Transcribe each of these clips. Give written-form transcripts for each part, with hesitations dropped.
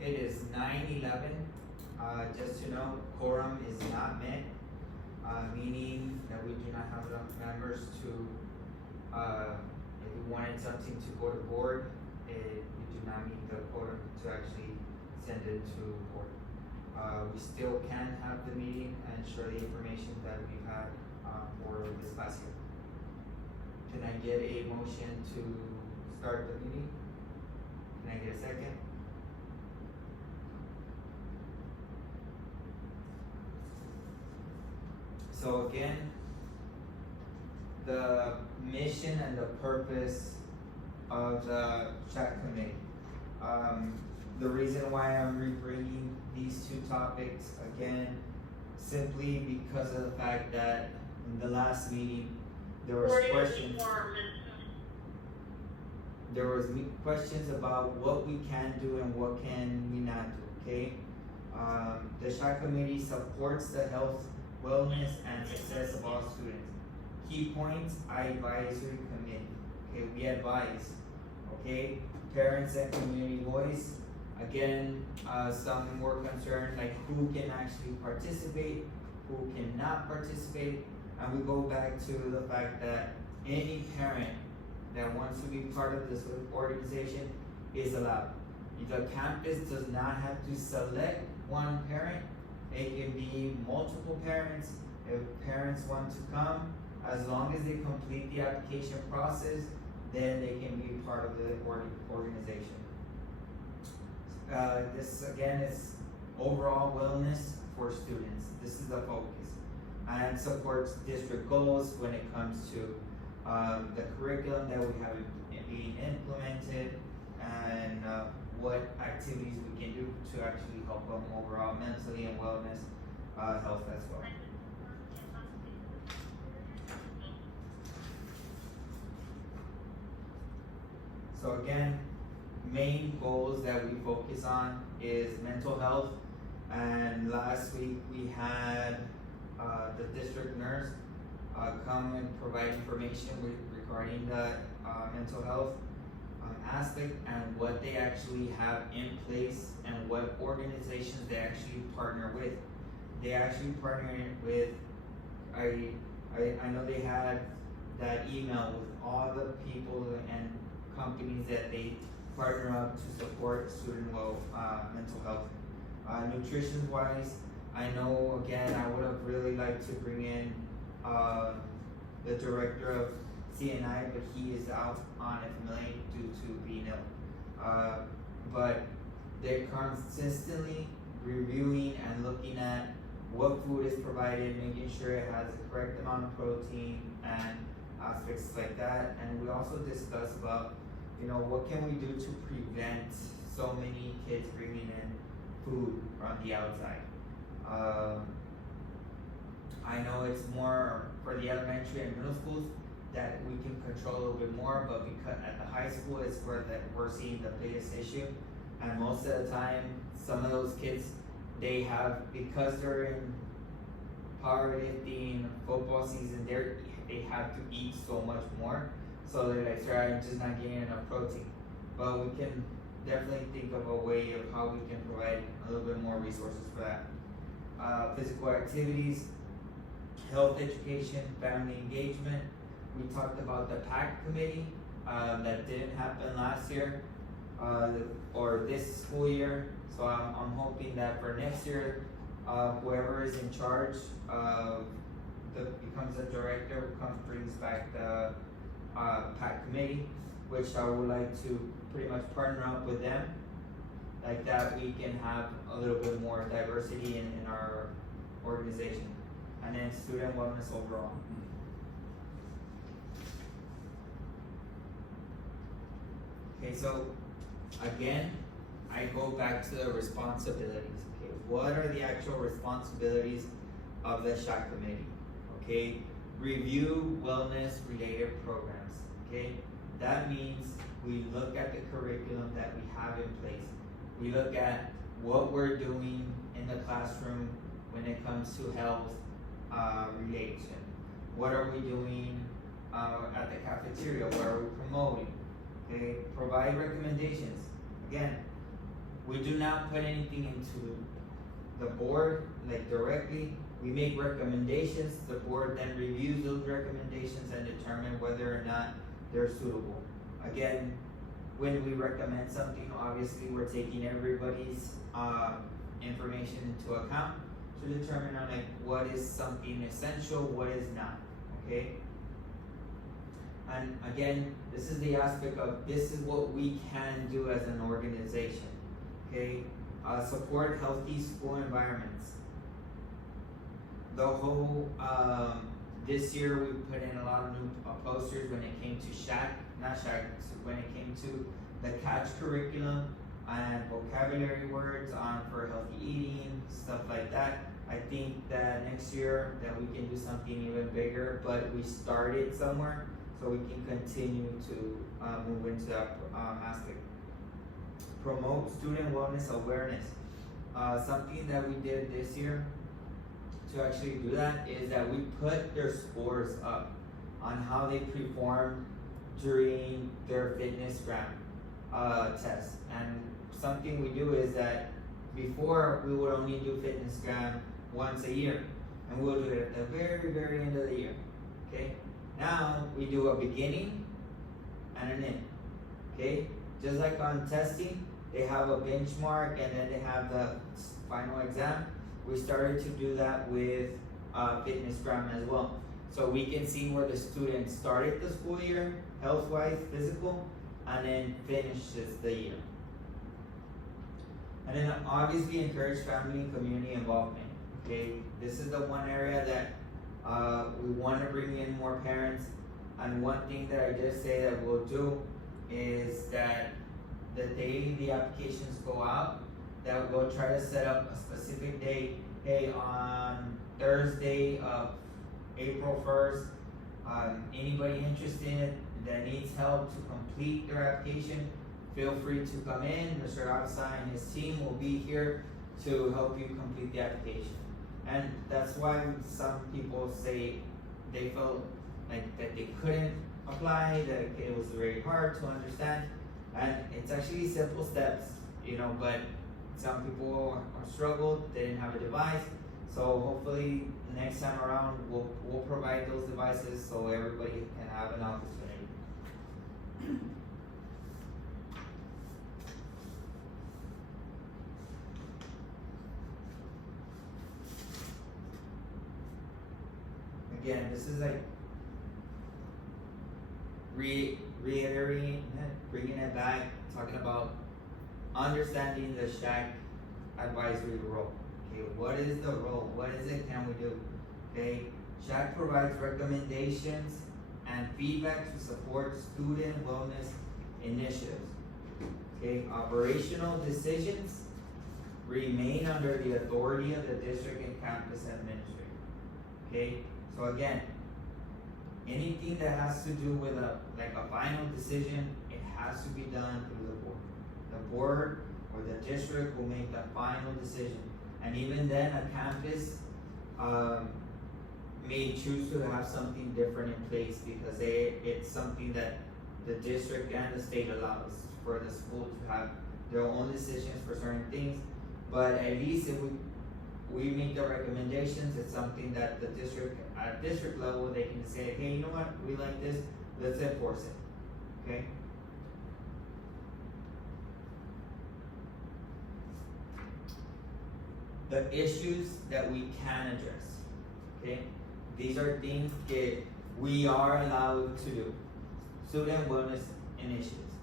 It is 9:11. Just to know, quorum is not met, meaning that we do not have enough members to, if we wanted something to go to board, we do not meet the quorum to actually send it to board. We still can have the meeting and share the information that we've had, for this past year. Can I get a motion to start the meeting? Can I get a second? So again, the mission and the purpose of the chat committee. The reason why I'm re-bringing these two topics again, simply because of the fact that in the last meeting, there was questions. There was questions about what we can do and what can we not do, okay? The chat committee supports the health, wellness, and success of all students. Key points, advisory committee, okay, we advise, okay? Parents and community voice, again, some more concerned, like who can actually participate, who cannot participate, and we go back to the fact that any parent that wants to be part of this organization is allowed. The campus does not have to select one parent. It can be multiple parents. If parents want to come, as long as they complete the application process, then they can be part of the organization. This again is overall wellness for students. This is the focus, and supports district goals when it comes to the curriculum that we have being implemented, and what activities we can do to actually help them overall mentally and wellness, health as well. So again, main goals that we focus on is mental health, and last week we had the district nurse come and provide information regarding the mental health aspect and what they actually have in place and what organizations they actually partner with. They actually partner with, I know they had that email with all the people and companies that they partner up to support student mental health. Nutrition wise, I know again I would have really liked to bring in the director of CNI, but he is out on FMLA due to being ill. But they're consistently reviewing and looking at what food is provided, making sure it has the correct amount of protein and aspects like that. And we also discuss about, what can we do to prevent so many kids bringing in food from the outside. I know it's more for the elementary and middle schools that we can control a little bit more, but because at the high school is where we're seeing the biggest issue. And most of the time, some of those kids, they have, because they're in powerlifting, football season, they have to eat so much more. So they're like, sorry, I'm just not getting enough protein. But we can definitely think of a way of how we can provide a little bit more resources for that. Physical activities, health education, family engagement. We talked about the PAC committee that didn't happen last year or this school year. So I'm hoping that for next year, whoever is in charge becomes a director, brings back the PAC committee, which I would like to pretty much partner up with them. Like that, we can have a little bit more diversity in our organization. And then student wellness overall. Okay, so again, I go back to the responsibilities. Okay, what are the actual responsibilities of the SHOT committee? Okay, review wellness related programs. Okay, that means we look at the curriculum that we have in place. We look at what we're doing in the classroom when it comes to health relation. What are we doing at the cafeteria? What are we promoting? Okay, provide recommendations. Again, We do not put anything into the board, like directly. We make recommendations, the board then reviews those recommendations and determine whether or not they're suitable. Again, when we recommend something, obviously we're taking everybody's information into account to determine on like what is something essential, what is not, okay? And again, this is the aspect of this is what we can do as an organization, okay? Support healthy school environments. The whole, this year we put in a lot of new posters when it came to when it came to the catch curriculum and vocabulary words on for healthy eating, stuff like that. I think that next year that we can do something even bigger, but we started somewhere, so we can continue to move into that aspect. Promote student wellness awareness. Something that we did this year to actually do that is that we put their scores up on how they performed during their fitness gram test. And something we do is that before we would only do fitness gram once a year, and we'll do it at the very, very end of the year. Okay. Now we do a beginning and an end. Okay. Just like on testing, they have a benchmark and then they have the final exam. We started to do that with fitness gram as well. So we can see where the student started the school year, health-wise, physical, and then finishes the year. And then obviously encourage family and community involvement. Okay, this is the one area that we want to bring in more parents. And one thing that I did say that we'll do is that the day the applications go out, that we'll try to set up a specific day. Hey, on Thursday of April 1st, anybody interested that needs help to complete their application, feel free to come in. Mr. Absa and his team will be here to help you complete the application. And that's why some people say they felt like that they couldn't apply, that it was very hard to understand. And it's actually simple steps, you know, but some people are struggled, they didn't have a device. So hopefully next time around we'll provide those devices so everybody can have an opportunity. Again, this is like reiterating it, bringing it back, talking about understanding the SHAC advisory role. Okay, what is the role? What is it can we do? Okay, SHAC provides recommendations and feedback to support student wellness initiatives. Okay, operational decisions remain under the authority of the district and campus administrator. Okay, so again, anything that has to do with a final decision, it has to be done through the board. The board or the district will make the final decision. And even then, a campus may choose to have something different in place because it's something that the district and the state allows for the school to have their own decisions for certain things. But at least if we make the recommendations, it's something that the district, at district level, they can say, hey, you know what, we like this, let's enforce it, okay? The issues that we can address, okay? These are things that we are allowed to do. Student wellness initiatives,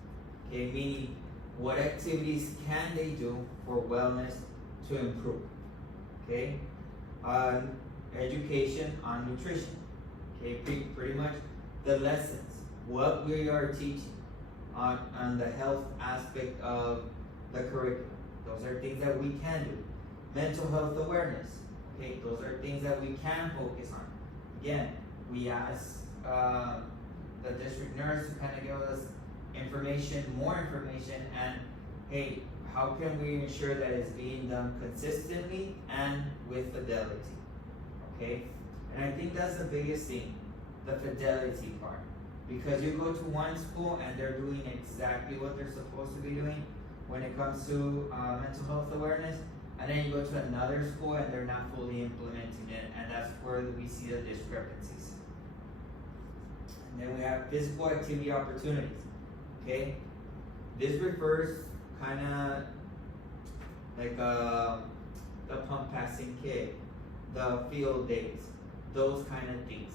okay? Meaning, what activities can they do for wellness to improve, okay? Education on nutrition, okay? Pretty much the lessons, what we are teaching on the health aspect of the curriculum. Those are things that we can do. Mental health awareness, okay? Those are things that we can focus on. Again, we ask the district nurse to kind of give us information, more information, and hey, how can we ensure that it's being done consistently and with fidelity, okay? And I think that's the biggest thing, the fidelity part. Because you go to one school and they're doing exactly what they're supposed to be doing, when it comes to mental health awareness, and then you go to another school and they're not fully implementing it, and that's where we see the discrepancies. And then we have physical activity opportunities. Okay, this refers kind of like the pump passing kid, the field days, those kind of things.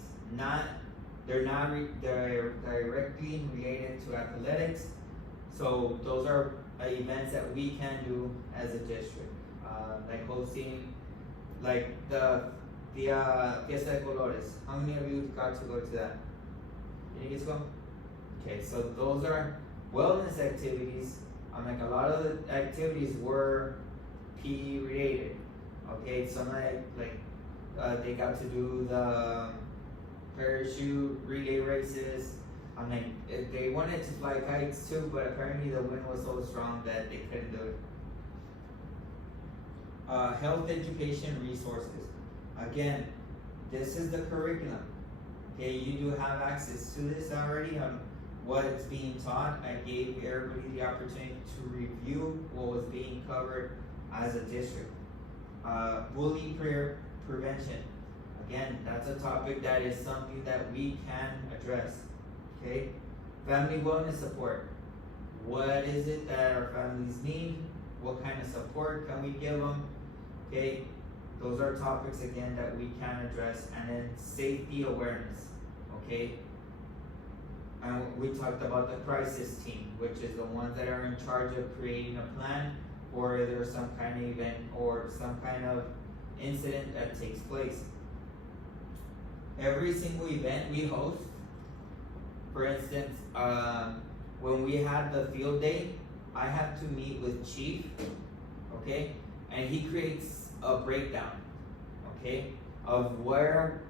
They're directly related to athletics, so those are events that we can do as a district, like hosting, like the Fiesta de Colores. How many of you got to go to that? Did you get to go? Okay, so those are wellness activities. Like a lot of the activities were PE related. Okay, some like they got to do the parachute relay races. They wanted to fly kites too, but apparently the wind was so strong that they couldn't do it. Health education resources. Again, this is the curriculum. Okay, you do have access to this already on what is being taught. I gave everybody the opportunity to review what was being covered as a district. Bullying prevention. Again, that's a topic that is something that we can address. Okay, family wellness support. What is it that our families need? What kind of support can we give them? Okay, those are topics again that we can address. And then safety awareness. Okay, and we talked about the crisis team, which is the ones that are in charge of creating a plan or there's some kind of event or some kind of incident that takes place. Every single event we host, for instance, when we had the field day, I have to meet with Chief, okay, and he creates a breakdown, okay, of where,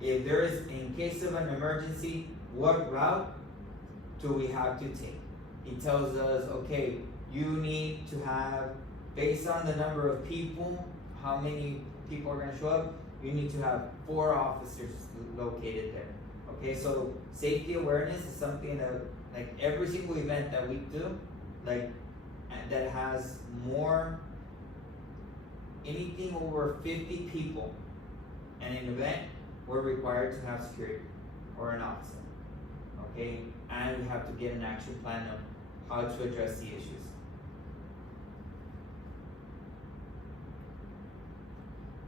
if there is, in case of an emergency, what route do we have to take? He tells us, okay, you need to have, based on the number of people, how many people are going to show up, you need to have 4 officers located there. Okay, so safety awareness is something that, like every single event that we do, like that has more, anything over 50 people and an event, we're required to have security or an officer. Okay, and we have to get an action plan of how to address the issues.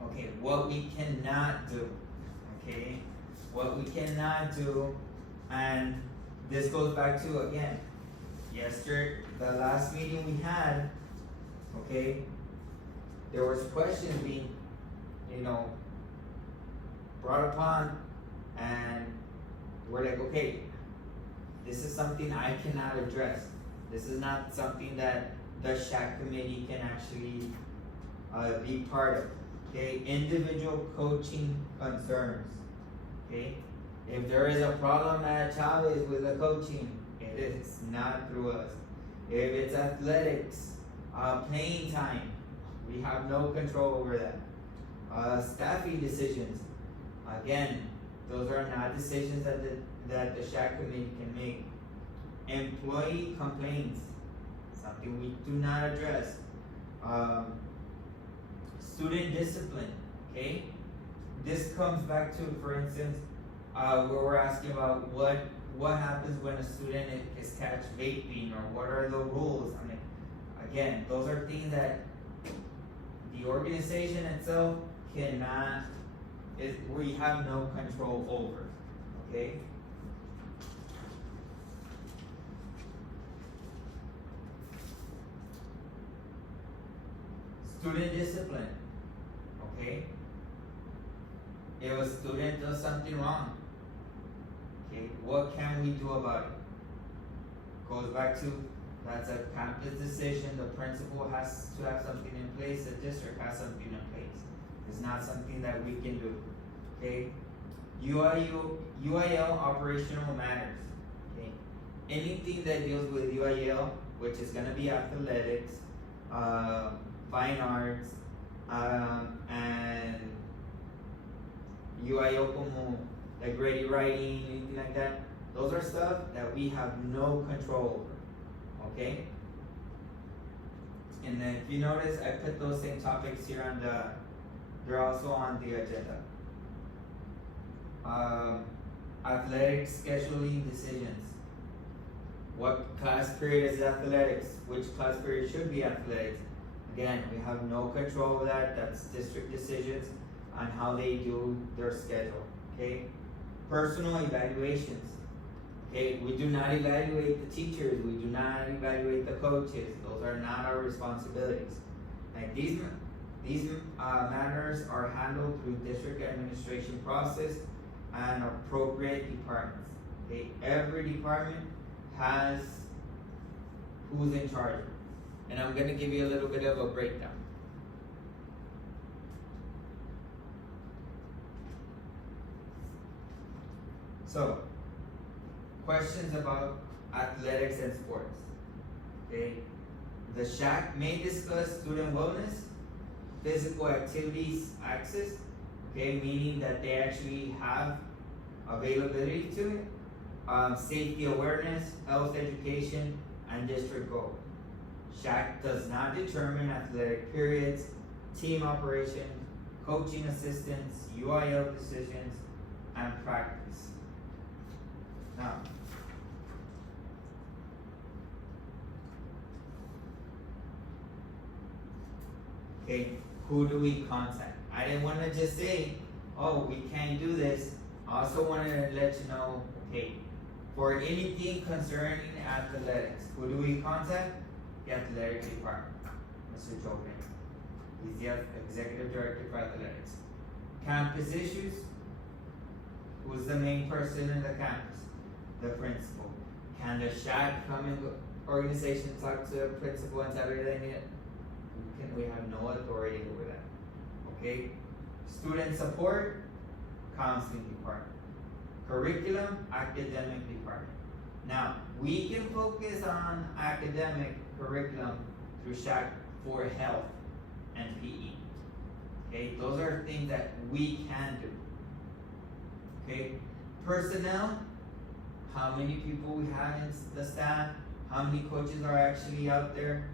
Okay, what we cannot do. Okay, what we cannot do, and this goes back to, again, the last meeting we had, okay, there was questions being, brought upon, and we're like, okay, this is something I cannot address. This is not something that the SHAC committee can actually be part of. Okay, individual coaching concerns. Okay, if there is a problem at Chavez with the coaching, it is not through us. If it's athletics, playing time, we have no control over that. Staffing decisions, again, those are not decisions that the SHAC committee can make. Employee complaints, something we do not address. Student discipline, okay? This comes back to, for instance, where we're asking about what happens when a student is catch vaping, or what are the rules. Again, those are things that the organization itself cannot, we have no control over, okay? Student discipline, okay? If a student does something wrong, okay, what can we do about it? Goes back to, that's a campus decision. The principal has to have something in place. The district has something in place. It's not something that we can do, okay? UIL operational matters, okay? Anything that deals with UIL, which is gonna be athletics, fine arts, and UIO como like ready writing, anything like that, those are stuff that we have no control over, okay? and if you notice, I put those same topics here on they're also on the agenda. Athletic scheduling decisions. What class period is athletics? Which class period should be athletics? Again, we have no control over that. That's district decisions on how they do their schedule. Okay? Personal evaluations. Okay, we do not evaluate the teachers. We do not evaluate the coaches. Those are not our responsibilities. Like these matters are handled through district administration process and appropriate departments. Okay, every department has who's in charge, and I'm going to give you a little bit of a breakdown. So, questions about athletics and sports. Okay, the SHAC may discuss student wellness, physical activities access. Okay, meaning that they actually have availability to it. Safety awareness, health education, and district goal. SHAC does not determine athletic periods, team operations, coaching assistance, UIL decisions, and practice. Now, okay, who do we contact? I didn't want to just say, oh, we can't do this. I also wanted to let you know, okay, for anything concerning athletics, who do we contact? The athletic department, Mr. Joya. He's the executive director for athletics. Campus issues, who's the main person in the campus? The principal. Can the SHAC come in organization talk to the principal and tell her they need it? We have no authority over that. Okay? Student support, counseling department. Curriculum, academic department. Now, we can focus on academic curriculum through SHAC for health and PE. Okay, those are things that we can do. Okay, personnel, how many people we have in the staff, how many coaches are actually out there,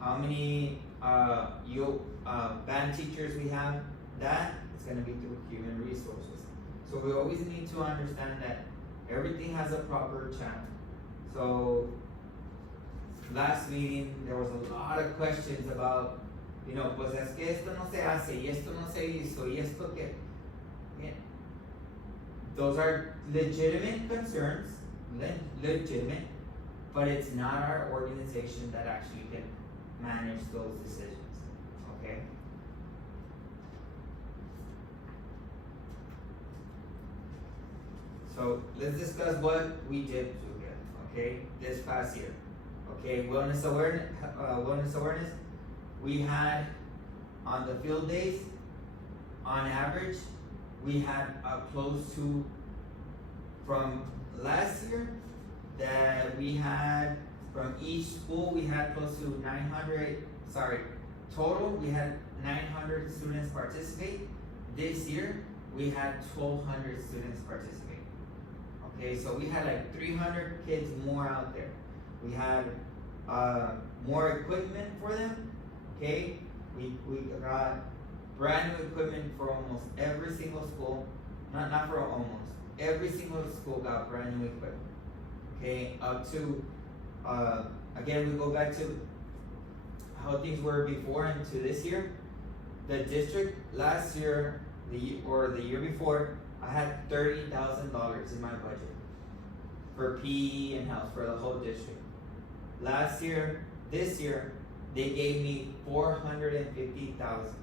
how many band teachers we have, that is going to be through human resources. So we always need to understand that everything has a proper channel. So last meeting there was a lot of questions about, pues es que esto no se hace, y esto no se hizo, y esto que. Yeah. Those are legitimate concerns, legitimate, but it's not our organization that actually can manage those decisions. Okay? So let's discuss what we did do here, okay, this past year. Okay, wellness awareness. We had on the field days, on average, we had close to, from last year, that we had from each school we had close to 900. Total we had 900 students participate. This year we had 1,200 students participate. Okay, so we had like 300 kids more out there. We had more equipment for them. Okay, we got brand new equipment for almost every single school. Not for almost every single school got brand new equipment. Okay, up to again we go back to how things were before and to this year. The district last year, the year before, I had $30,000 in my budget for PE and health for the whole district. This year, they gave me $450,000.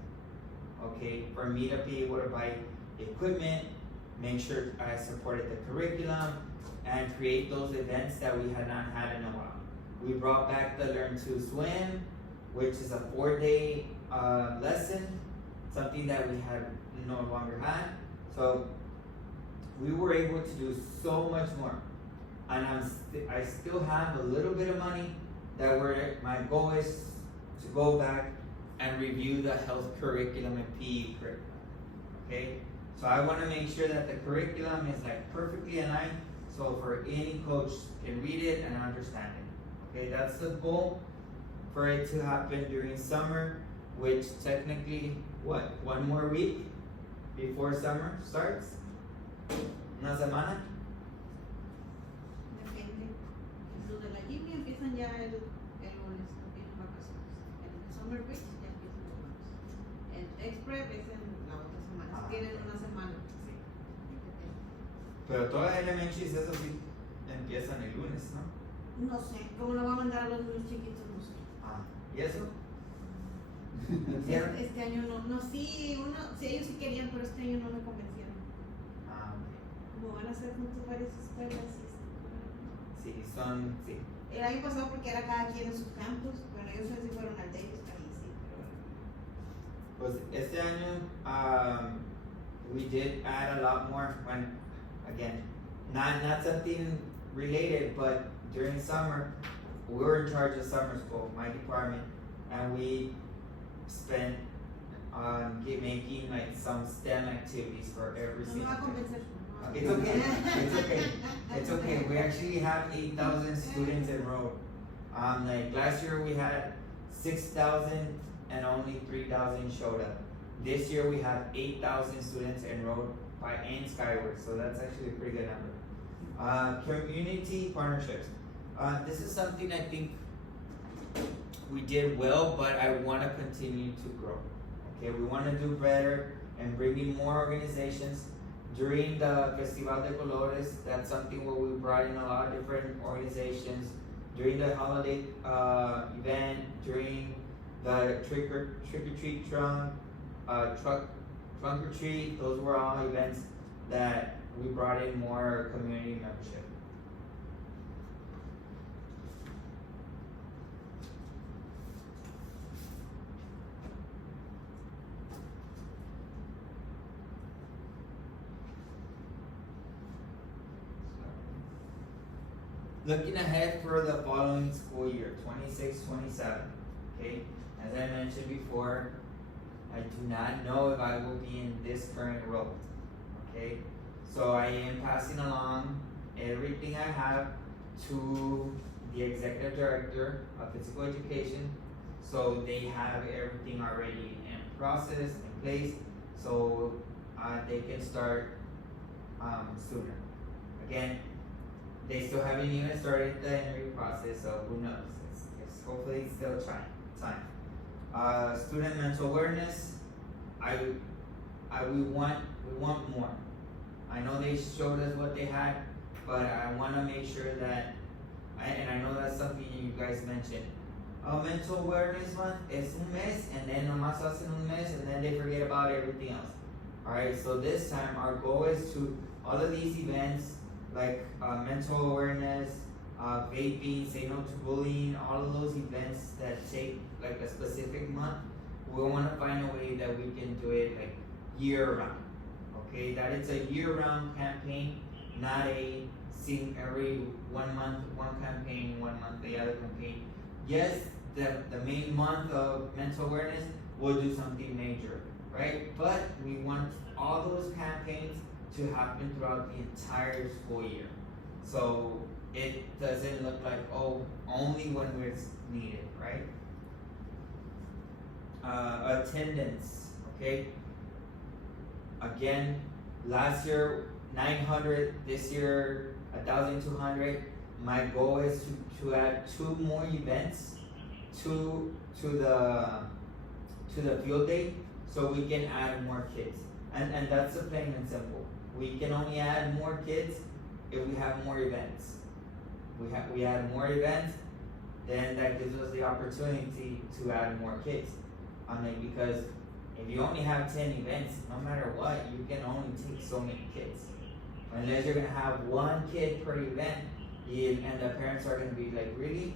Okay, for me to be able to buy equipment, make sure I supported the curriculum, and create those events that we had not had in a while. We brought back the Learn to Swim, which is a 4-day lesson, something that we had no longer had. So we were able to do so much more, and I still have a little bit of money that my goal is to go back and review the health curriculum and PE curriculum. Okay, so I want to make sure that the curriculum is like perfectly aligned, so for any coach can read it and understand it. Okay, that's the goal for it to happen during summer, which technically, what, one more week before summer starts? Una semana? Depende. Los de la Jimmy empiezan ya el lunes, no tienen vacaciones. El summer break ya empiezan el lunes. El express es en la otra semana. Si tienen una semana. Sí. Pero todas las elementaries, eso sí, empiezan el lunes, ¿no? No sé, ¿cómo lo va a mandar a los niños chiquitos? No sé. ¿Y eso? Este año no, sí, ellos sí querían, pero este año no me convencieron. Como van a ser juntos varias escuelas. Sí. El año pasado porque era cada quien en su campus, bueno, ellos sí fueron al Davis, ahí sí, pero Pues este año, we did add a lot more when, again, not something related, but during summer, we were in charge of summer school, my department, and we spent on making like some STEM activities for every no me single va a day. convencer. It's okay. It's okay. It's okay. We actually have 8,000 students enrolled. Like last year we had 6,000 and only 3,000 showed up. This year we have 8,000 students enrolled by and Skyward, so that's actually a pretty good number. Community partnerships. This is something I think we did well, but I want to continue to grow. Okay, we want to do better and bring in more organizations. During the Festival de Colores, that's something where we brought in a lot of different organizations. During the holiday event, during the trick or treat trunk or treat, those were all events that we brought in more community membership. Looking ahead for the following school year, 26-27, okay? As I mentioned before, I do not know if I will be in this current role, okay? So I am passing along everything I have to the executive director of physical education, so they have everything already in process, in place, so they can start sooner. Again, they still haven't even started the interview process, so who knows? It's hopefully still time. Student mental awareness. We want more. I know they showed us what they had, but I want to make sure that, and I know that's something you guys mentioned. Mental awareness month es un mes, and then nomás hacen un mes, and then they forget about everything else. All right. So this time our goal is to all of these events, like mental awareness, vaping, say no to bullying, all of those events that take like a specific month, we want to find a way that we can do it like year round. Okay, that it's a year round campaign, not a every 1 month one campaign, 1 month the other campaign. Yes, the main month of mental awareness will do something major, right? But we want all those campaigns to happen throughout the entire school year. So it doesn't look like, only when it's needed, right? Attendance, okay? Again, last year 900, this year 1,200. My goal is to add 2 more events to the field day, so we can add more kids. And that's a plain and simple. We can only add more kids if we have more events. We add more events, then that gives us the opportunity to add more kids. Because if you only have 10 events, no matter what, you can only take so many kids. Unless you're gonna have 1 kid per event, and the parents are gonna be like, really?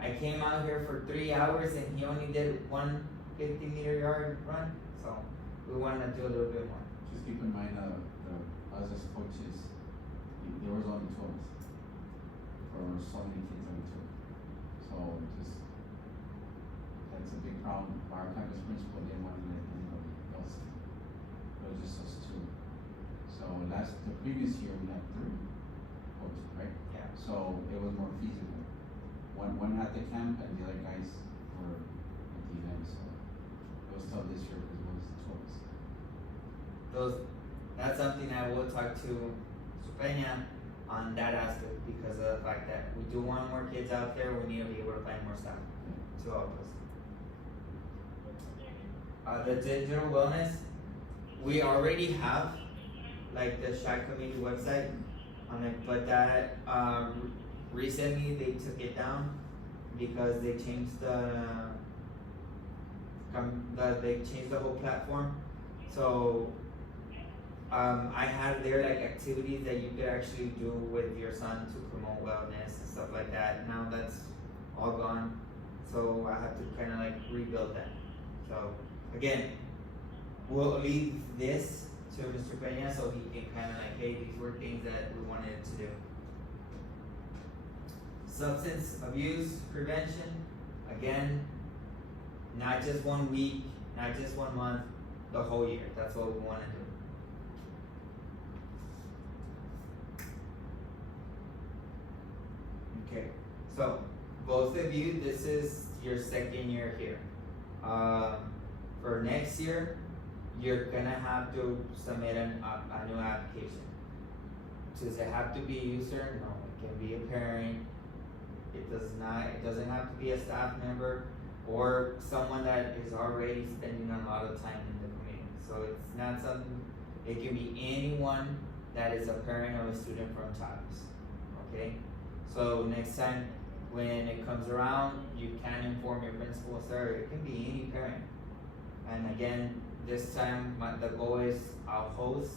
I came out here for 3 hours and he only did 1 50-meter yard run? So we wanna do a little bit more. Just keep in mind, us as coaches, there was only 2 of us for so many kids that we took. So that's a big problem. Our campus principal didn't want to let anybody else in. It was just us 2. So the previous year we had 3 coaches, right? Yeah. So it was more feasible. One at the camp and the other guys for like, the event, so it was tough this year because it was two of us. That's something I will talk to Supenia on that aspect because of the fact that we do want more kids out there. We need to be able to find more staff to help us. The digital wellness, we already have like the Shack Community website on it, but that recently they took it down because they changed the whole platform. So I had there like activities that you could actually do with your son to promote wellness and stuff like that. Now that's all gone, so I have to kind of like rebuild that. So again, we'll leave this to Mr. Peña so he can kind of like, hey, these were things that we wanted to do. Substance abuse prevention, again, not just 1 week, not just 1 month, the whole year. That's what we want to do. Okay, so both of you, this is your second year here. For next year, you're gonna have to submit a new application. Does it have to be a user? No, it can be a parent. It doesn't have to be a staff member or someone that is already spending a lot of time in the community. So it's not something, it can be anyone that is a parent of a student from TAPS, okay? So next time when it comes around, you can inform your principal, sir, it can be any parent. And again, this time the goal is I'll host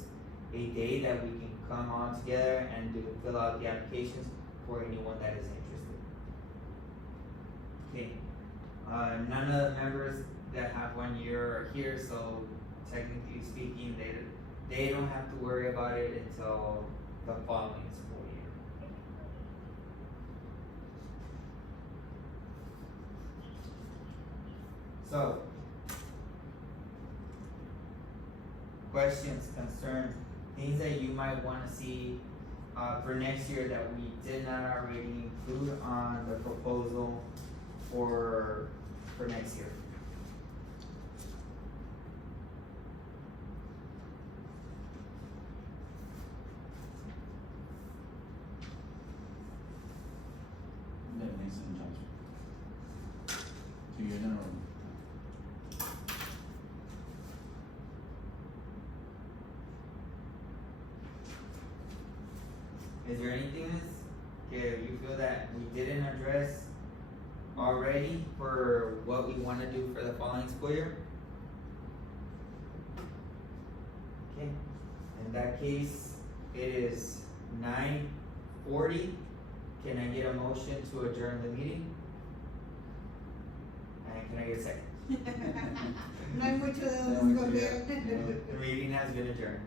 a day that we can come all together and fill out the applications for anyone that is interested. Okay, none of the members that have 1 year are here, so technically speaking, they don't have to worry about it until the following school year. So, questions, concerns, things that you might want to see for next year that we did not already include on the proposal for next year. That makes some judgment. 2 years in a row. Is there anything that you feel that we didn't address already for what we want to do for the following school year? Okay, in that case, it is 9:40. Can I get a motion to adjourn the meeting? And can I get a second? No hay mucho de dónde escoger. The meeting has been adjourned.